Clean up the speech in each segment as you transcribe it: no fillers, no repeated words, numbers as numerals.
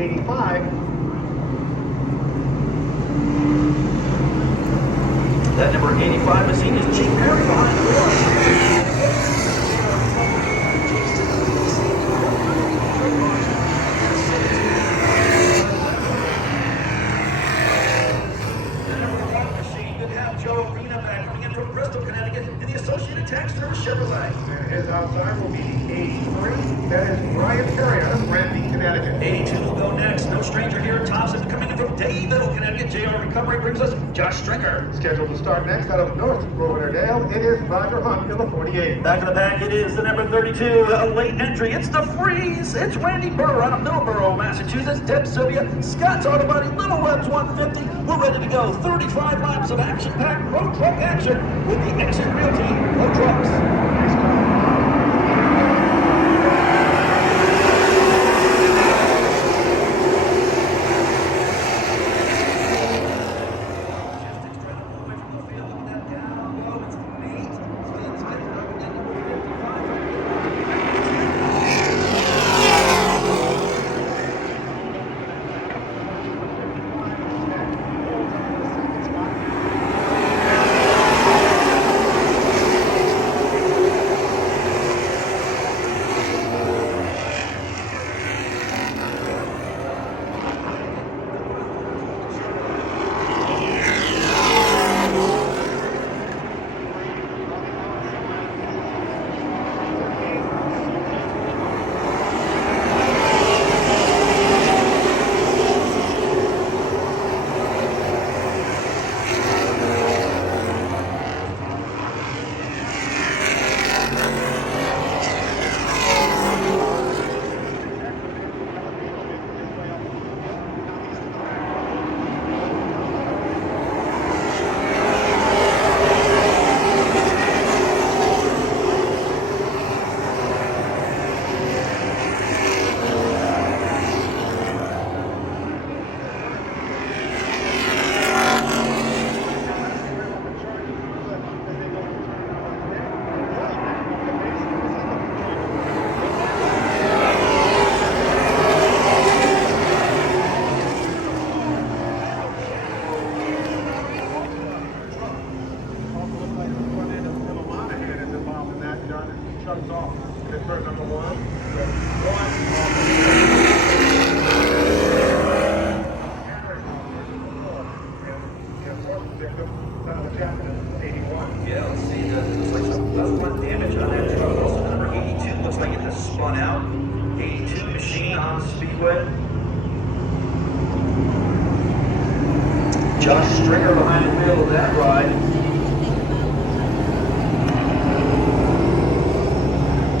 85. That number 85 machine is Chief Perry behind the wheel. And his outside will be 83. That is Brian Terrier, Randy, Connecticut. 82 will go next. No stranger here. Thompson coming in from Dayville, Connecticut. JR Recovery brings us Josh Stringer. Scheduled to start next out of North Roverdale, it is Roger Hunt in the 48. Back in the pack, it is the number 32, a late entry. It's the Freeze. It's Randy Burr out of Middleborough, Massachusetts. Deb Sylvia, Scott's Auto Body, Little Webs 150. We're ready to go. 35 laps of action-packed road truck action with the Exit Realty ProTrucks. Yeah, let's see. Looks like some one damage on that truck. Also, number 82 looks like it has spun out. 82 machine on Speedway. Josh Stringer behind the wheel of that ride.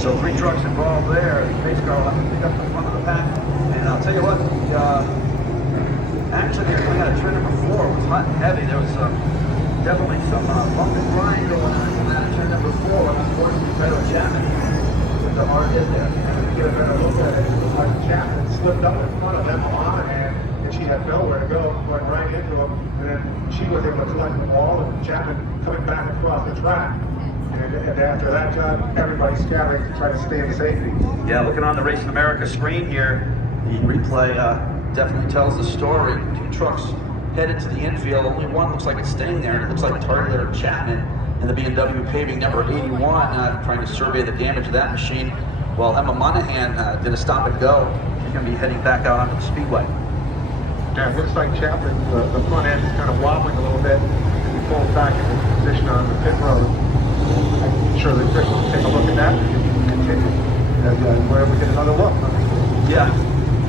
So 3 trucks involved there. The pace car will have to pick up the front of the pack. And I'll tell you what, actually they had a turn number 4. It was hot and heavy. There was definitely some bump and grind going on in that turn number 4. Unfortunately, Pedro Chapman with the hard hit there. And to get a better look at it, Chapman slipped up in front of Emma Monahan, and she had nowhere to go, went right into him, and then she was able to collect the ball, and Chapman coming back across the track. And after that, everybody scattering to try to stay in safety. Yeah, looking on the Racing America screen here, the replay definitely tells the story. 2 trucks headed to the infield. Only one looks like it's staying there, and it looks like Target Chapman in the BMW paving number 81, trying to survey the damage of that machine, while Emma Monahan did a stop and go. She's going to be heading back out onto the speedway. Yeah, it looks like Chapman, the front end is kind of wobbling a little bit, and he pulls back into position on the pit road. I'm sure the officials will take a look at that and continue as where we get another look. Yeah.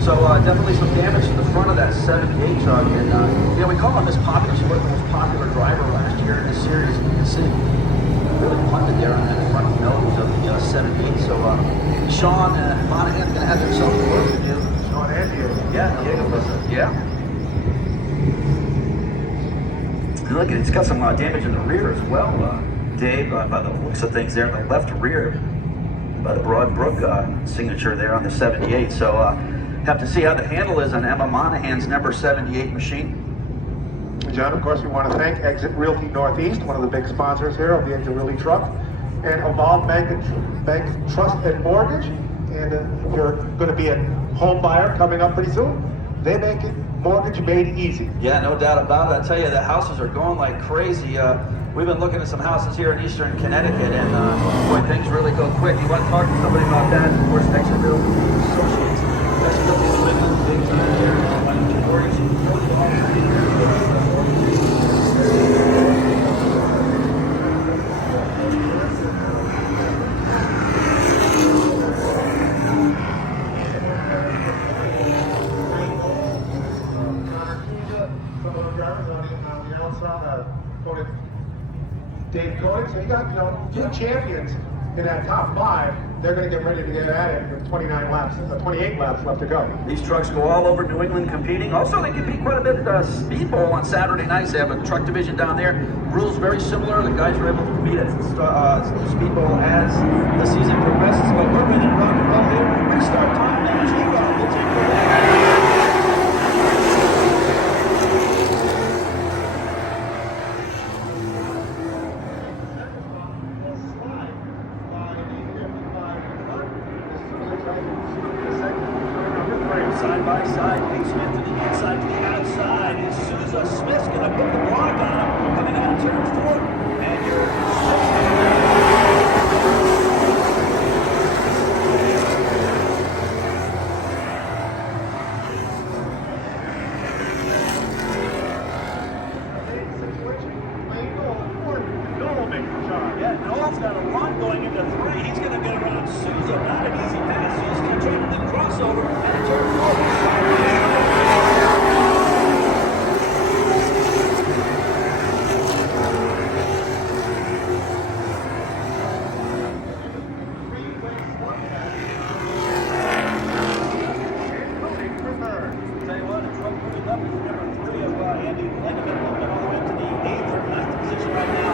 So definitely some damage to the front of that 78 truck, and you know, we call him Miss Popular. She was the most popular driver last year in this series. You can see really punted there on that front nose of the 78. So Sean and Monahan's going to have themselves a work to do. Sean and Diego. Yeah, Diego was yeah. And look, it's got some damage in the rear as well, Dave, by the looks of things there in the left rear, by the Broad Brook signature there on the 78. So have to see how the handle is on Emma Monahan's number 78 machine. John, of course, we want to thank Exit Realty Northeast, one of the big sponsors here of the Exit Realty truck, and Evolve Bank Trust and Mortgage. And you're going to be a home buyer coming up pretty soon. They make it mortgage made easy. Yeah, no doubt about it. I tell you, the houses are going like crazy. We've been looking at some houses here in eastern Connecticut, and boy, things really go quick. You want to talk to somebody about that? Of course, next to Realty Associates, SW Living, big time here. Dave Cohen, so you got, you know, two champions in that top five. They're going to get ready to get at it with 28 laps left to go. These trucks go all over New England competing. Also, they compete quite a bit at Speedbowl on Saturday nights. They have a truck division down there. Rules very similar. The guys are able to compete at Speedbowl as the season progresses. But we're ready to rock and roll here. Restart time now. G-Rock, we'll take it. Side by side, Big Smith to the inside, to the outside. Is Souza. Smith's going to put the block on him, coming out of turn 4. And you're yeah, Noel's got a run going into 3. He's going to get around Souza. Not an easy pass. Souza's going to try to do crossover and turn 4. Tell you what, a truck moving up is number 3 of Andy Lenneman, moving all the way to the 8th or 9th position right now.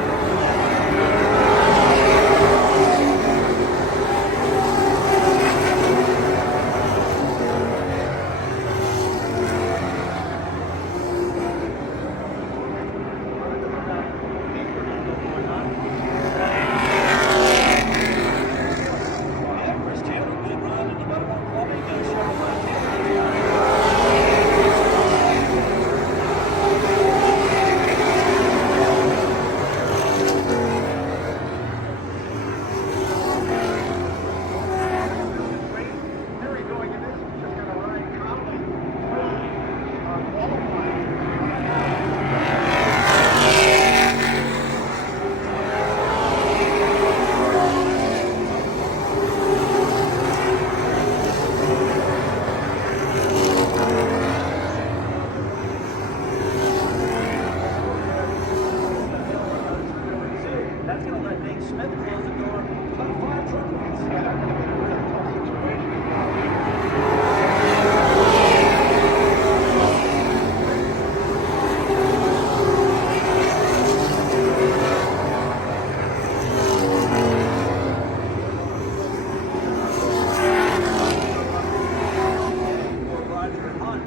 That's going to let Nate Smith close the door. About 5 truck lanes.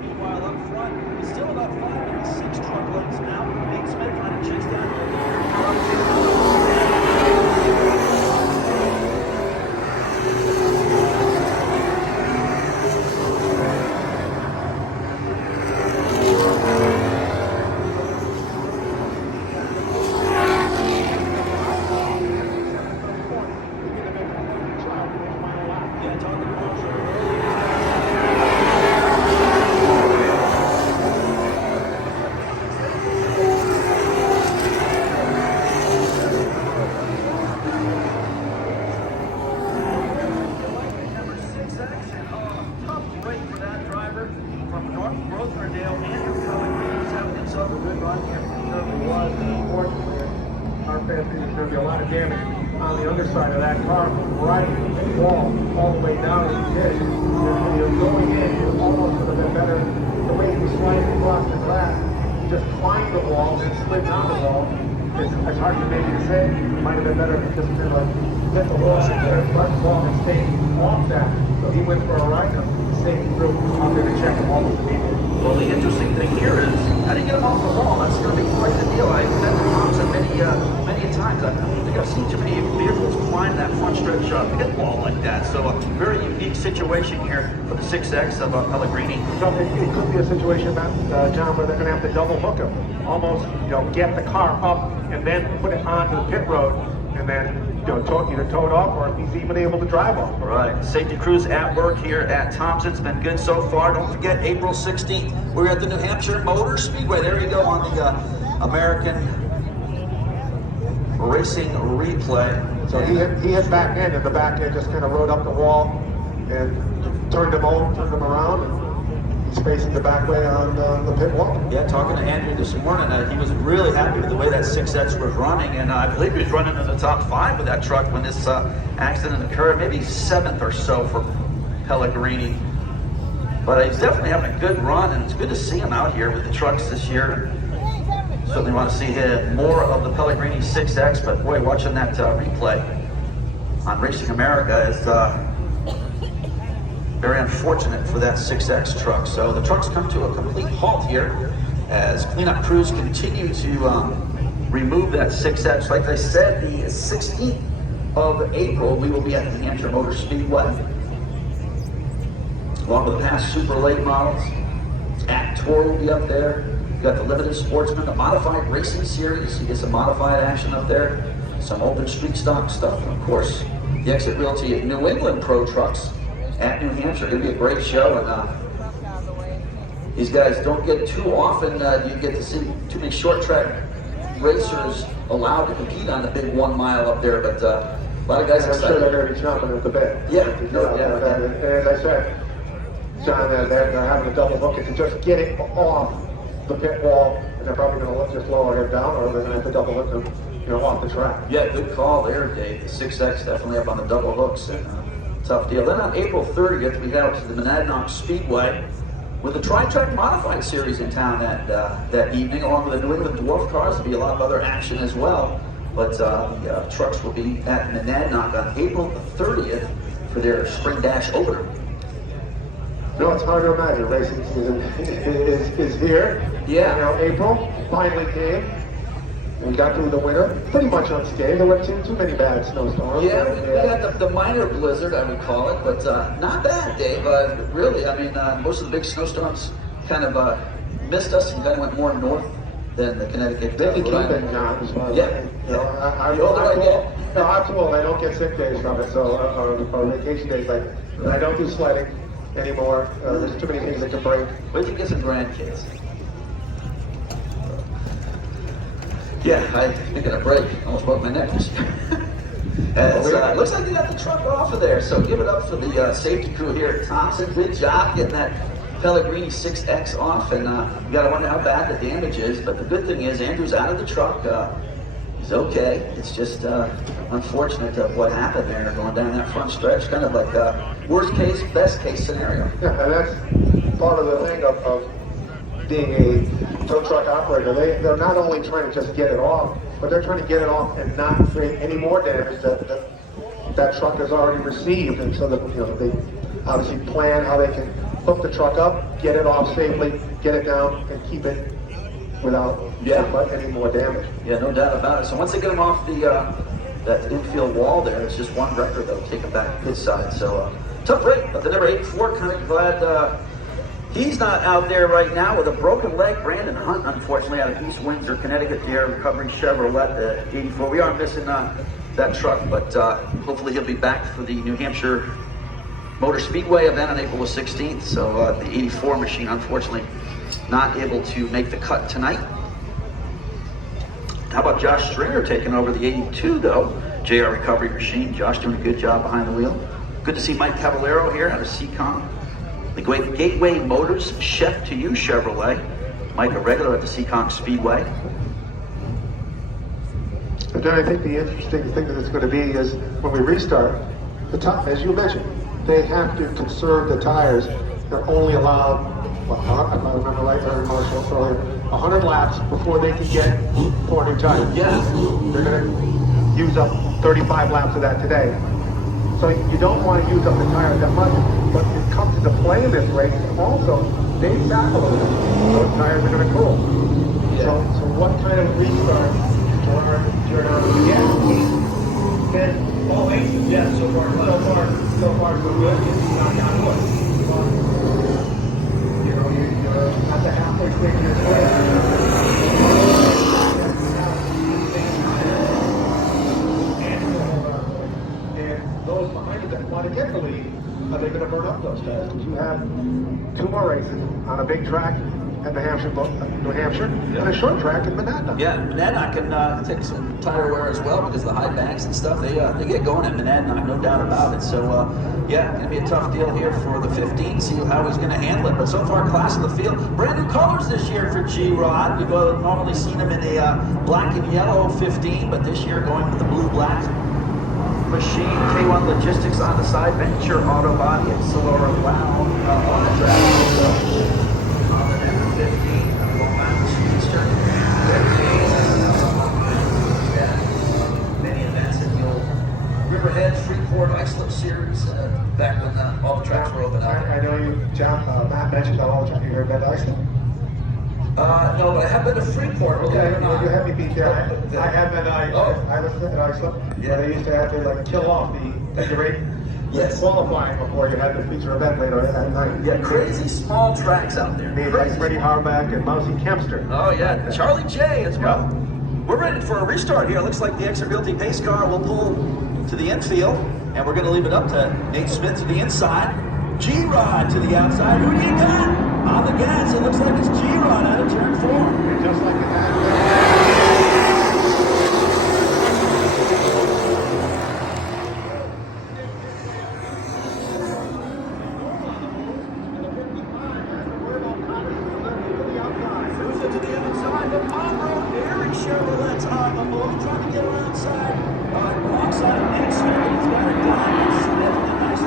Meanwhile, up front, it's still about 5 maybe 6 truck lanes now. Nate Smith trying to chase down There's going to be a lot of damage on the underside of that car from right wall all the way down to the ditch. When you're going in, it almost would have been better the way he was sliding across the glass. He just climbed the wall and slid down the wall. It's hard to maybe say. It might have been better if he just been like hit the wall and front wall and stayed off that. So he went for a ride and stayed through. I'm going to check him all the people. Well, the interesting thing here is, how do you get him off the wall? That's going to be quite the deal. I've been to Thompson many times. I don't think I've seen too many vehicles climb that front stretch pit wall like that. So a very unique situation here for the 6X of Pellegrini. So it could be a situation, John, where they're going to have to double hook him, almost, get the car up and then put it onto the pit road, and then either tow it off, or if he's even able to drive off. Right. Safety crews at work here at Thompson. It's been good so far. Don't forget, April 16th, we're at the New Hampshire Motor Speedway. There you go on the American Racing Replay. So he hit back end, and the back end just kind of rode up the wall and turned him around, and he's facing the back way on the pit wall. Yeah, talking to Andrew this morning, he was really happy with the way that 6X was running, and I believe he was running in the top 5 with that truck when this accident occurred, maybe 7th or so for Pellegrini. But he's definitely having a good run, and it's good to see him out here with the trucks this year. Certainly want to see more of the Pellegrini 6X, but boy, watching that replay on Racing America is very unfortunate for that 6X truck. So the trucks come to a complete halt here as cleanup crews continue to remove that 6X. Like I said, the 16th of April, we will be at the New Hampshire Motor Speedway, along with the past super late models. Act Tour will be up there. You got the Limited Sportsman, the Modified Racing Series. You get some modified action up there, some open street stock stuff, and of course, the Exit Realty at New England Pro Trucks at New Hampshire. It'll be a great show, and these guys don't get too often. You get to see too many short track racers allowed to compete on the big 1 mile up there, but a lot of guys I'm excited. sure they're going to be chomping at the bit. Yeah, And as I said, John, they're having to double hook it to just get it off the pit wall, and they're probably going to just lower it down, or they're going to have to double hook them, off the track. Yeah, good call there, Dave. The 6X definitely up on the double hooks, and tough deal. Then on April 30th, we head out to the Monadnock Speedway with the Tri-Track Modified Series in town that evening, along with the New England Dwarf Cars. There'll be a lot of other action as well, but the trucks will be at Monadnock on April 30th for their Spring Dash opener. No, it's hard to imagine. Racing season is here. Yeah. April finally came. We got through the winter pretty much unscathed. There weren't too many bad snowstorms. Yeah, we got the minor blizzard, I would call it, but not bad, Dave. Really, I mean, most of the big snowstorms kind of missed us and kind of went more north than the Connecticut. They can keep it, John, as far as I'm too old. I don't get sick days from it, so or vacation days. But I don't do sledding anymore. There's too many things that can break. Wait till you get some grandkids. Yeah, I thinking a break. Almost broke my neck. As, looks like they got the truck off of there, so give it up for the safety crew here at Thompson. Good job getting that Pellegrini 6X off, and you got to wonder how bad the damage is. But the good thing is Andrew's out of the truck. He's okay. It's just unfortunate of what happened there going down that front stretch. Kind of like worst case, best case scenario. Yeah, and that's part of the thing of being a tow truck operator. They're not only trying to just get it off, but they're trying to get it off and not create any more damage that truck has already received. And so that they obviously plan how they can hook the truck up, get it off safely, get it down, and keep it without any more damage. Yeah, no doubt about it. So once they get them off that infield wall there, it's just one record they'll take them back to his side. So tough break, but the number 84, kind of glad he's not out there right now with a broken leg. Brandon Hunt, unfortunately, out of East Windsor, Connecticut, there, recovering Chevrolet, the 84. We are missing that truck, but hopefully he'll be back for the New Hampshire Motor Speedway event on April 16th. So the 84 machine, unfortunately, not able to make the cut tonight. How about Josh Stringer taking over the 82, though? JR Recovery Machine. Josh doing a good job behind the wheel. Good to see Mike Caballero here out of Seacom. The Gateway Motors Chef to You Chevrolet. Mike, a regular at the Seacom Speedway. But then I think the interesting thing that it's going to be is when we restart, as you mentioned, they have to conserve the tires. They're only allowed, if I remember right, Marshall, earlier, 100 laps before they can get 4 new tires. Yeah. They're going to use up 35 laps of that today. So you don't want to use up the tires that much, but it comes into play in this race. Also, they back a little bit. Those tires are going to cool. Yeah. So what kind of restart Gerard will get? Can All aces. Yeah, so far, So far, so good. Knock down wood. You know, you're at the halfway point of your and those behind you that want to get the lead, are they going to burn up those guys? Because you have two more races on a big track at New Hampshire, and a short track in Monadnock. Yeah, Monadnock can take some tire wear as well because the high banks and stuff, they get going at Monadnock, no doubt about it. So, yeah, going to be a tough deal here for the 15, see how he's going to handle it. But so far, class of the field. Brand new colors this year for G-Rod. We've normally seen him in a black and yellow 15, but this year going with the blue-black machine. K1 Logistics on the side, Venture Auto Body, and Sonora Wow on the track. So, on the number 15, going back to Eastern. Many events at the old Riverhead Freeport Islip Series back when all the tracks were open up. I know you, John, Matt mentioned all the time. You heard about Iceland? No, but I have been to Freeport. Okay, you had me beat there. I have been. I was at Iceland. Yeah. They used to have to kill off the rate. Yes. Qualifying before you had the feature event later at night. Yeah, crazy small tracks out there. Like Freddie Harback and Mousy Kempster. Oh yeah, Charlie J as well. We're ready for a restart here. Looks like the Exit Realty pace car will pull to the infield, and we're going to leave it up to Nate Smith to the inside. G-Rod to the outside. Who do you got? On the gas, it looks like it's G-Rod out of turn 4. And just like it had. To the outside, but Monroe, Eric Chevrolet's on the move, trying to get around side. Alongside of Nate Smith, he's got it done. Smith with a nice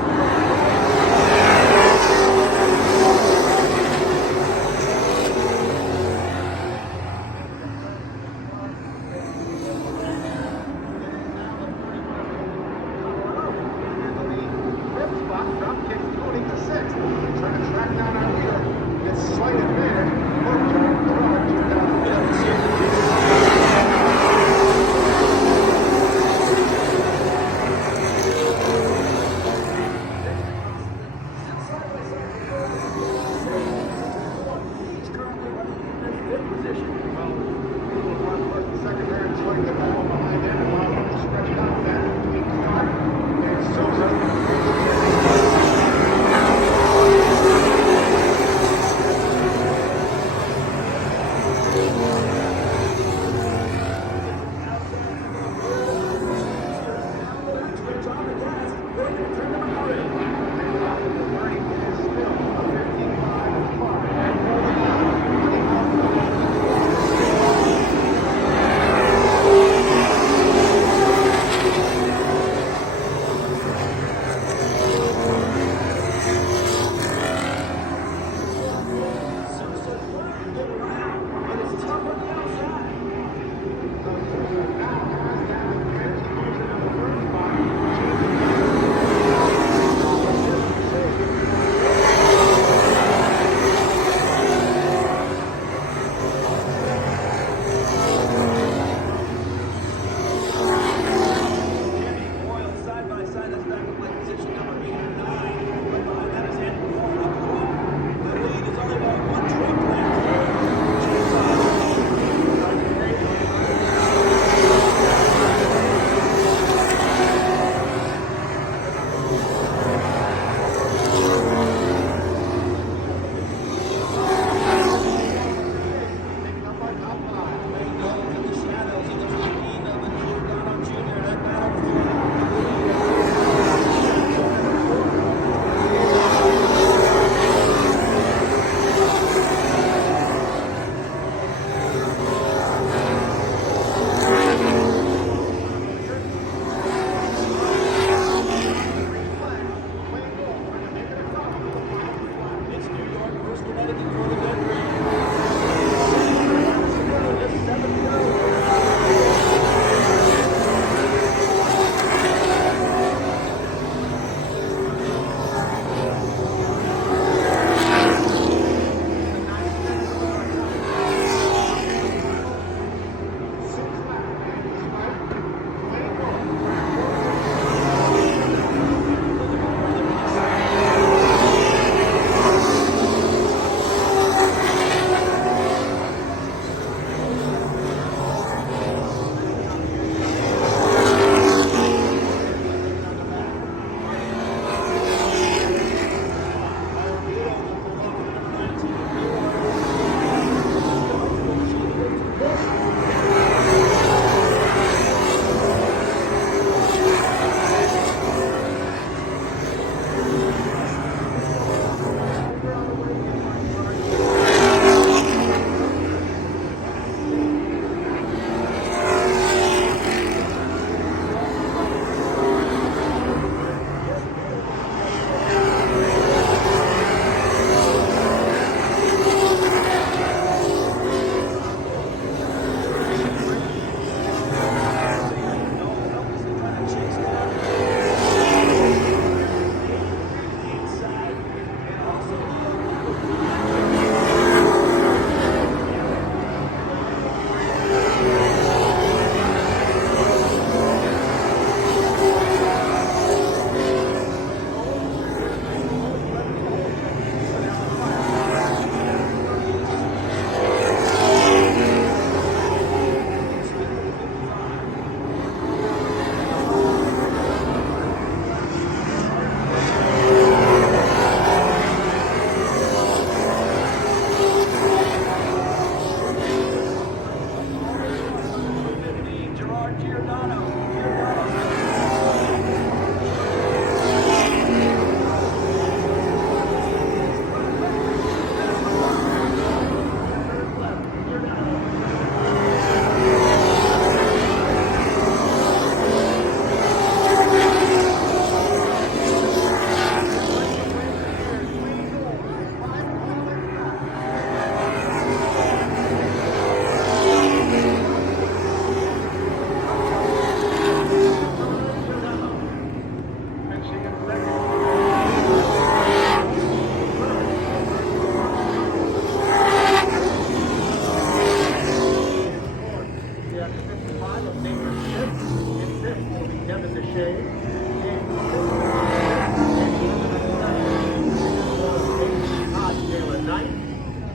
Trying to track down our leader. It's slight advantage.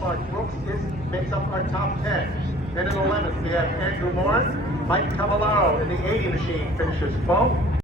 Mark Brooks makes up our top 10. Then in 11th, we have Andrew Morin. Mike Cavallaro in the 80 machine finishes 12th.